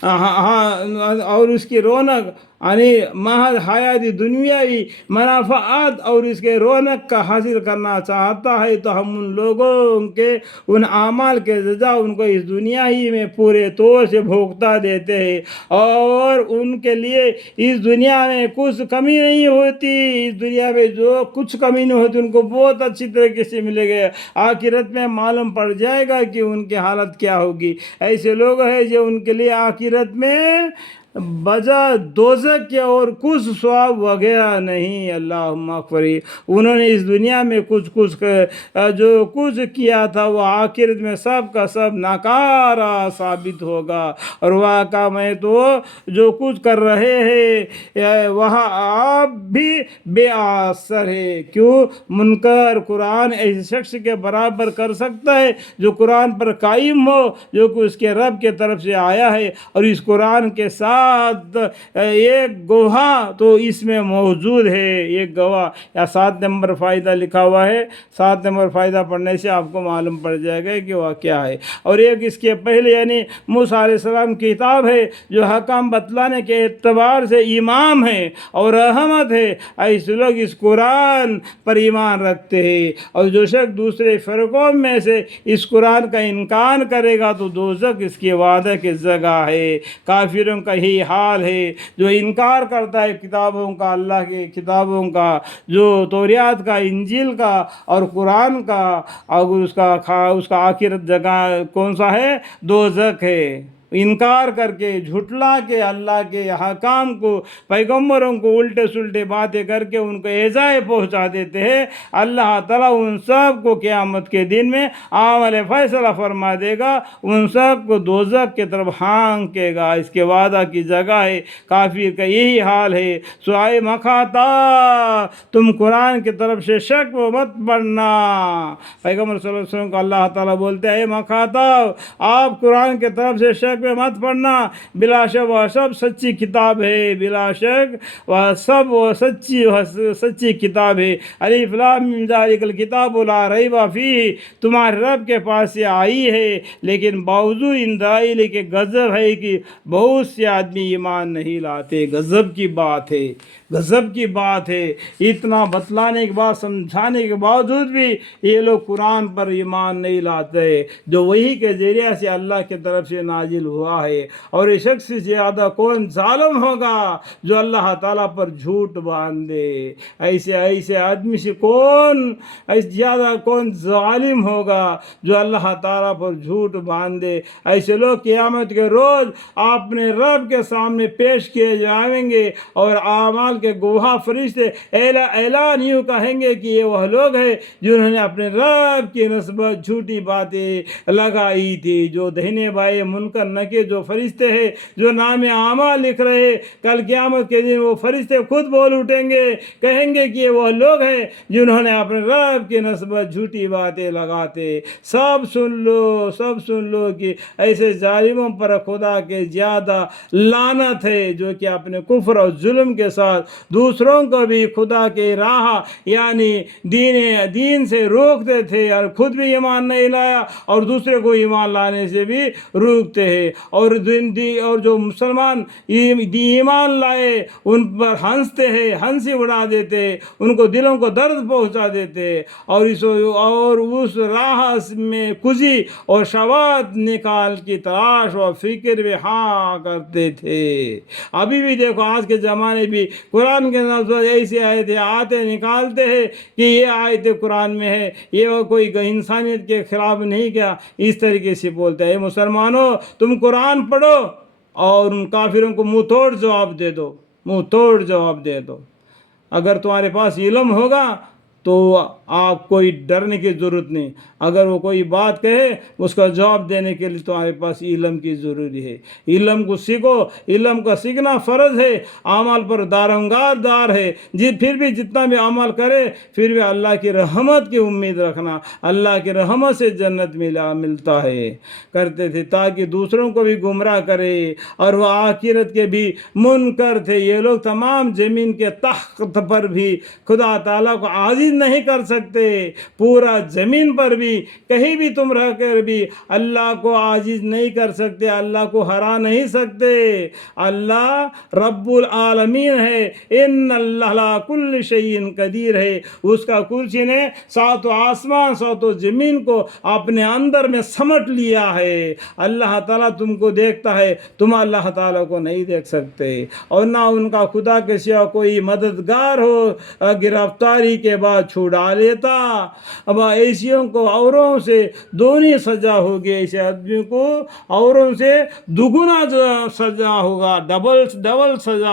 اور اس کی رونق یعنی محض حیاتی دنیاوی منافعات اور اس کے رونق کا حاصل کرنا چاہتا ہے تو ہم ان لوگوں کے ان اعمال کے جزا ان کو اس دنیا ہی میں پورے طور سے بھگتا دیتے ہیں، اور ان کے لیے اس دنیا میں کچھ کمی نہیں ہوتی، اس دنیا میں جو کچھ کمی نہیں ہوتی ان کو بہت اچھی طریقے سے ملے گا، آخرت میں معلوم پڑ جائے گا کہ ان کی حالت کیا ہوگی۔ ایسے لوگ ہیں جو ان کے لیے آخرت میں بجا دوزخ کے اور کچھ ثواب وغیرہ نہیں۔ اللہم اغفری، انہوں نے اس دنیا میں جو کچھ کیا تھا وہ آخرت میں سب کا سب ناکارہ ثابت ہوگا، اور واقعہ میں تو جو کچھ کر رہے ہیں وہاں آپ بھی بے اثر ہے۔ کیوں؟ منکر قرآن ایسے شخص کے برابر کر سکتا ہے جو قرآن پر قائم ہو، جو کہ اس کے رب کے طرف سے آیا ہے، اور اس قرآن کے ساتھ ایک گواہ تو اس میں موجود ہے، ایک گواہ۔ یا 7 نمبر فائدہ لکھا ہوا ہے، 7 نمبر فائدہ پڑھنے سے آپ کو معلوم پڑ جائے گا کہ وہ کیا ہے۔ اور ایک اس کے پہلے یعنی موسیٰ علیہ السلام کی کتاب ہے جو حکام بتلانے کے اعتبار سے امام ہے اور رحمت ہے۔ ایسے لوگ اس قرآن پر ایمان رکھتے ہیں، اور جو شخص دوسرے فرقوں میں سے اس قرآن کا انکار کرے گا تو دوزخ اس کی وعدہ کی جگہ ہے۔ کافروں کا ہی حال ہے جو انکار کرتا ہے کتابوں کا، اللہ کی کتابوں کا، جو توریات کا، انجیل کا اور قرآن کا، اور اس کا آخرت جگہ کون سا ہے؟ دوزخ ہے۔ انکار کر کے، جھٹلا کے اللہ کے حکام کو، پیغمبروں کو الٹے سلٹے باتیں کر کے ان کو ایذائے پہنچا دیتے ہیں، اللہ تعالیٰ ان سب کو قیامت کے دن میں عامل فیصلہ فرما دے گا، ان سب کو دوزخ کی طرف ہانکے گا۔ اس کے وعدہ کی جگہ ہے۔ کافر کا یہی حال ہے۔ سوائے مکھاتا تم قرآن کی طرف سے شک و مت پڑھنا۔ پیغمبر صلی اللہ علیہ وسلم کو اللہ تعالیٰ بولتے ہیں، اے مکھاتا آپ قرآن کی طرف سے شک میں مت پڑھنا، بلا شک وہ سب سچی کتاب ہے، بلا شک وہ سب سچی کتاب ہے۔ الف لام میم ذالک الکتاب لا ریب فیہ، تمہارے رب کے پاس سے آئی ہے، لیکن باوجود ان دلائل کے غضب ہے کہ بہت سے آدمی ایمان نہیں لاتے۔ غضب کی بات ہے، غضب کی بات ہے۔ اتنا بتلانے کے بعد، سمجھانے کے باوجود بھی یہ لوگ قرآن پر ایمان نہیں لاتے، جو وحی کے ذریعے سے اللہ کی طرف سے نازل ہوا ہے۔ اور اس شخص سے زیادہ کون ظالم ہوگا جو اللہ تعالیٰ پر جھوٹ باندھے؟ ایسے آدمی سے زیادہ کون ظالم ہوگا جو اللہ تعالیٰ پر جھوٹ باندھے؟ ایسے لوگ قیامت کے روز اپنے رب کے سامنے پیش کیے جائیں گے، اور اعمال کے گواہ فرشتے اعلان یوں کہیں گے کہ یہ وہ لوگ ہیں جنہوں نے اپنے رب کی نسبت جھوٹی باتیں لگائی تھی۔ جو دہنے بائیں منکر نکیر جو فرشتے ہیں جو نام اعمال لکھ رہے ہیں، کل قیامت کے دن وہ فرشتے خود بول اٹھیں گے، کہیں گے کہ یہ وہ لوگ ہیں جنہوں نے اپنے رب کی نسبت جھوٹی باتیں لگاتے۔ سب سن لو کہ ایسے ظالموں پر خدا کے زیادہ لعنت ہے جو کہ اپنے کفر اور ظلم کے ساتھ دوسروں کو بھی خدا کے راہ یعنی دین سے روکتے تھے، اور خود بھی ایمان نہیں لایا اور دوسرے کو ایمان لانے سے بھی روکتے ہیں، اور جو مسلمان ایمان لائے ان پر ہنستے ہیں، ہنسی اڑا دیتے ہیں، ان کو دلوں کو درد پہنچا دیتے ہیں، اور اس راہ میں کجی اور شواہد نکال کی تلاش و فکر بھی ہاں کرتے تھے۔ ابھی بھی دیکھو آج کے زمانے بھی قرآن کے نظر ایسی آیتیں آتے نکالتے ہیں کہ یہ آیت قرآن میں ہے، یہ کوئی انسانیت کے خلاف نہیں کیا، اس طریقے سے بولتے ہیں۔ مسلمانوں تم قرآن پڑھو اور ان کافروں کو منہ توڑ جواب دے دو، منہ توڑ جواب دے دو۔ اگر تمہارے پاس علم ہوگا تو آپ کوئی ڈرنے کی ضرورت نہیں، اگر وہ کوئی بات کہے اس کا جواب دینے کے لیے تمہارے پاس علم کی ضروری ہے۔ علم کو سیکھو، علم کا سیکھنا فرض ہے، اعمال پر دار ہے، پھر بھی جتنا بھی عمل کرے پھر بھی اللہ کی رحمت کی امید رکھنا، اللہ کی رحمت سے جنت ملتا ہے کرتے تھے تاکہ دوسروں کو بھی گمراہ کرے، اور وہ آخرت کے بھی منکر تھے۔ یہ لوگ تمام زمین کے تخت پر بھی خدا تعالیٰ کو عاجز عاجز نہیں کر سکتے. پورا زمین پر بھی کہیں بھی تم رہ کر بھی اللہ کو عاجز نہیں کر سکتے, اللہ کو ہرا نہیں سکتے. اللہ رب العالمین ہے. ان اللہ علی کل شیء قدیر ہے. اس کا کرسی نے ساتوں آسمان ساتوں زمین کو اپنے اندر میں سمٹ لیا ہے. اللہ تعالیٰ تم کو دیکھتا ہے, تم اللہ تعالیٰ کو نہیں دیکھ سکتے. اور نہ ان کا خدا کے سوا کوئی مددگار ہو, گرفتاری کے بعد چھڑا لیتا. اب ایسیوں کو اوروں سے دونی سزا ہوگی, ایسے آدمی کو اوروں سے دگنا سزا ہوگا, ڈبل سزا.